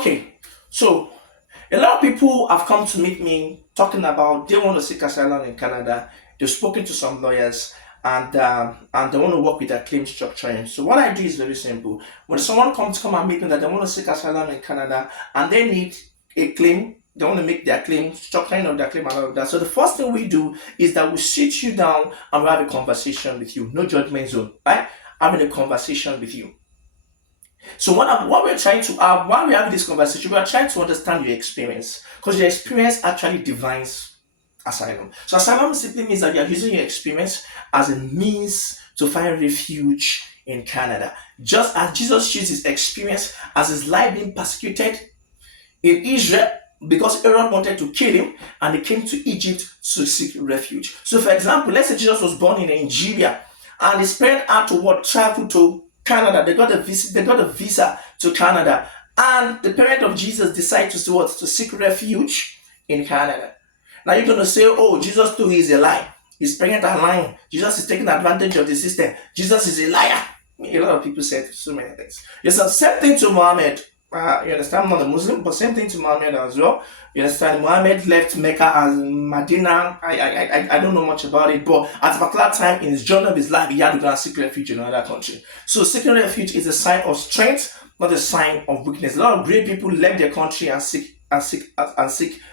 Okay, so a lot of people have come to meet me talking about they want to seek asylum in Canada. They've spoken to some lawyers and they want to work with their claim structuring. So what I do is very simple. When someone comes to come and meet me that they want to seek asylum in Canada and they need a claim, they want to make their claim, structuring of their claim and all of that. So the first thing we do is that we sit you down and we have a conversation with you. No judgment zone, right? Having a conversation with you. So what we're trying to while we're having this conversation, we are trying to understand your experience because your experience actually defines asylum. So asylum simply means that you're using your experience as a means to find refuge in Canada. Just as Jesus used his experience as his life being persecuted in Israel because Herod wanted to kill him and he came to Egypt to seek refuge. So for example, let's say Jesus was born in Nigeria and his parents had to travel to Canada. They got a visa to Canada. And the parent of Jesus decided to do what? To seek refuge in Canada. Now you're gonna say, oh, Jesus too is a lie. His parents are lying. Jesus is taking advantage of the system. Jesus is a liar. A lot of people said so many things. It's the same thing to Muhammad. You understand? I'm not a Muslim, but same thing to Muhammad as well. You understand? Muhammad left Mecca as Medina. I don't know much about it, but at a particular time in his journey of his life, he had to go and seek refuge in another country. So seeking refuge is a sign of strength, not a sign of weakness. A lot of great people left their country and seek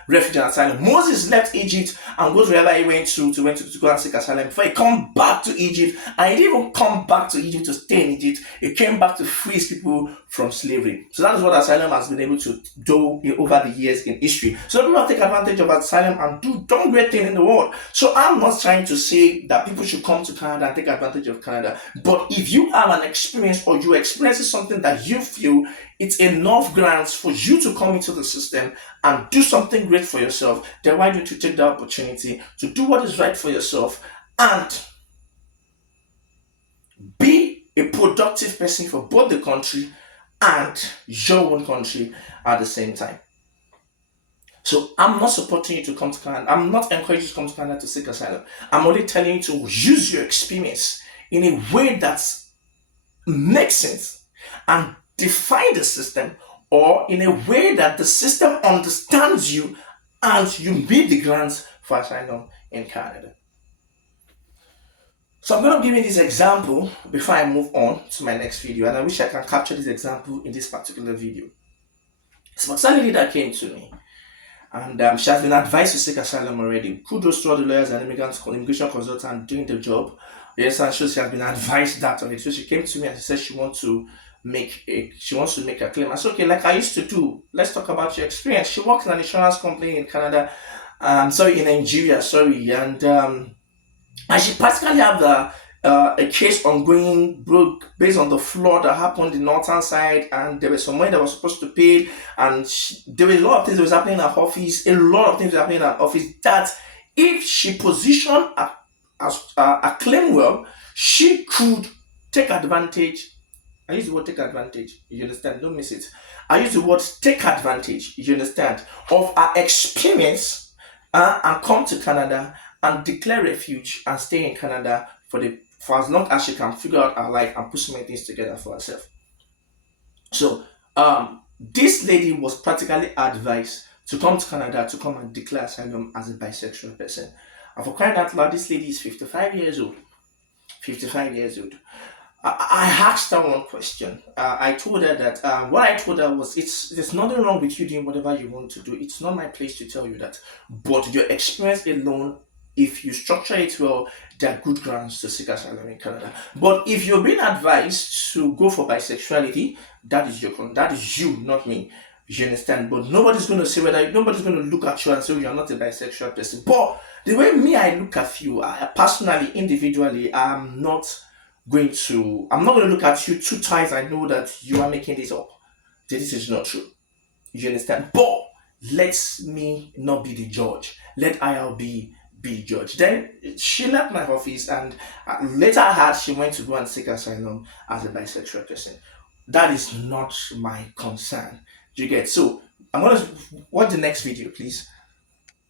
refuge and asylum. Moses left Egypt and goes wherever he went to go and seek asylum. Before he come back to Egypt, and he didn't even come back to Egypt to stay in Egypt. He came back to free his people from slavery. So that is what asylum has been able to do over the years in history. So people take advantage of asylum and do great things in the world. So I'm not trying to say that people should come to Canada and take advantage of Canada. But if you have an experience or you experience something that you feel it's enough grounds for you to come into the system and do something great for yourself, then why don't you take the opportunity to do what is right for yourself and be a productive person for both the country and your own country at the same time. So I'm not supporting you to come to Canada. I'm not encouraging you to come to Canada to seek asylum. I'm only telling you to use your experience in a way that makes sense and define the system, or in a way that the system understands you and you meet the grants for asylum in Canada. So I'm going to give you this example before I move on to my next video, and I wish I can capture this example in this particular video. It's about a lady that came to me, and she has been advised to seek asylum already. Kudos to all the lawyers and immigration consultant doing the job. Yes, and she has been advised that already. So she came to me and she said she wants to make a claim. I said, okay, like I used to do. Let's talk about your experience. She works in an insurance company in Canada. In Nigeria, and she practically have a case ongoing based on the flood that happened in the northern side, and there was some money that was supposed to pay, and there were a lot of things that was happening in her office. A lot of things were happening in her office that if she positioned as a claim well, she could take advantage. I use the word take advantage, you understand? Don't miss it. I use the word take advantage, you understand, of our experience and come to Canada and declare refuge and stay in Canada for as long as she can figure out her life and put so many things together for herself. So this lady was practically advised to come to Canada to come and declare asylum as a bisexual person. And for crying out loud, this lady is 55 years old. 55 years old. I asked her one question. I told her that what I told her was, there's nothing wrong with you doing whatever you want to do. It's not my place to tell you that. But your experience alone, if you structure it well, there are good grounds to seek asylum in Canada. But if you're being advised to go for bisexuality, that is you, not me. You understand? But nobody's going to look at you and say, oh, you're not a bisexual person. But the way I look at you, personally, individually, I'm not going to look at you two times. I know that you are making this up. This is not true. You understand? But let me not be the judge. Let ILB be the judge. Then she left my office, and later I heard she went to go and seek asylum as a bisexual person. That is not my concern. You get? So I'm going to watch the next video, please.